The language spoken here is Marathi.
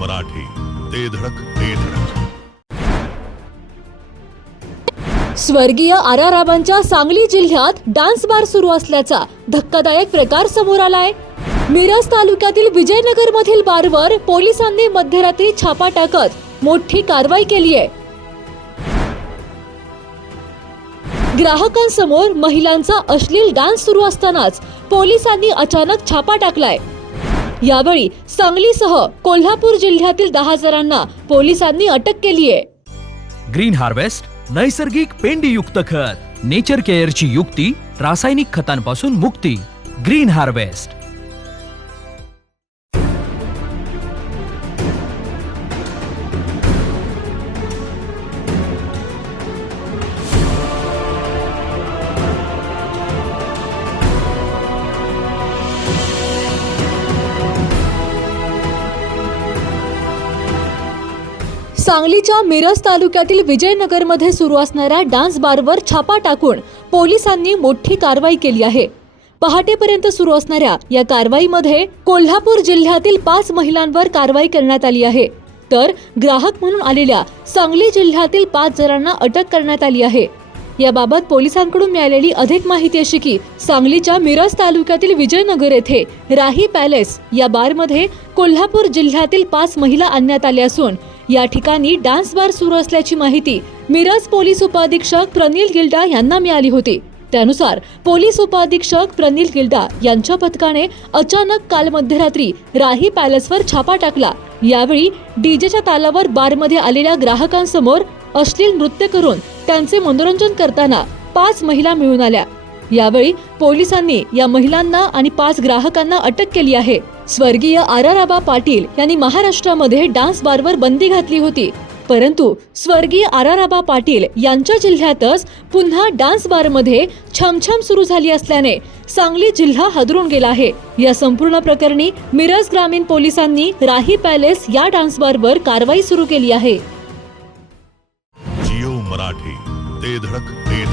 मराठी, ते धडक ते धडक. स्वर्गीय आराराबांच्या सांगली जिल्ह्यात डान्स बार सुरू असल्याचा धक्कादायक प्रकार समोर आलाय. मिरज तालुक्यातील विजयनगर मधील बारवर पोलिसांनी मध्यरात्री छापा टाकत मोठी कारवाई केली आहे. ग्राहकांसमोर महिलांचा अश्लील डान्स सुरू असतानाच पोलिसांनी अचानक छापा टाकलाय. यावेळी सांगलीसह कोल्हापूर जिल्ह्यातील 10 जणांना पोलिसांनी अटक केली आहे. ग्रीन हार्वेस्ट नैसर्गिक पेंडीयुक्त खत, नेचर केअरची युक्ती, रासायनिक खतांपासून मुक्ती. Green harvest. सांगलीच्या मिरज तालुक्यातील विजयनगरमध्ये सुरू असणाऱ्या डान्स बारवर छापा टाकून पोलिसांनी मोठी कारवाई केली आहे. पहाटेपर्यंत सुरू असणाऱ्या या कारवाईमध्ये कोल्हापूर जिल्ह्यातील 5 महिलांवर कारवाई करण्यात आली आहे, तर ग्राहक म्हणून आलेल्या सांगली जिल्ह्यातील 5 जणांना अटक करण्यात आली आहे. याबाबत पोलिसांकडून मिळालेली अधिक माहिती अशी की सांगलीच्या मिरज तालुक्यातील विजयनगर येथे राही पॅलेस या बारमध्ये कोल्हापूर जिल्ह्यातील 5 महिला आणण्यात आल्या असून या ठिकाणी डान्स बार सुरू असल्याची माहिती मिरज पोलीस उपअधीक्षक प्रनिल गिल्डा यांना मिळाली होती. त्यानुसार पोलीस उपअधीक्षक प्रनिल गिल्डा यांच्या पथकाने अचानक काल मध्यरात्री राही पॅलेसवर छापा टाकला. यावेळी डीजेच्या तालावर बारमध्ये आलेल्या ग्राहकांसमोर अश्लील नृत्य करून त्यांचे मनोरंजन करताना 5 महिला मिळून आल्या. यावेळी पोलिसांनी या महिलांना आणि 5 ग्राहकांना अटक केली आहे. स्वर्गीय आराराबा पाटील यांनी महाराष्ट्रामध्ये डान्स बारवर बंदी घातली होती, परंतु स्वर्गीय आराराबा पाटील यांच्या जिल्ह्यातच पुन्हा डान्स बारमध्ये छमछम सुरू झाली असल्याने सांगली जिल्हा हादरून गेला आहे. या संपूर्ण प्रकरणी मिरज ग्रामीण पोलिसांनी राही पॅलेस या डान्स बारवर कारवाई सुरू केली आहे. जिओ मराठी, ते धडक ते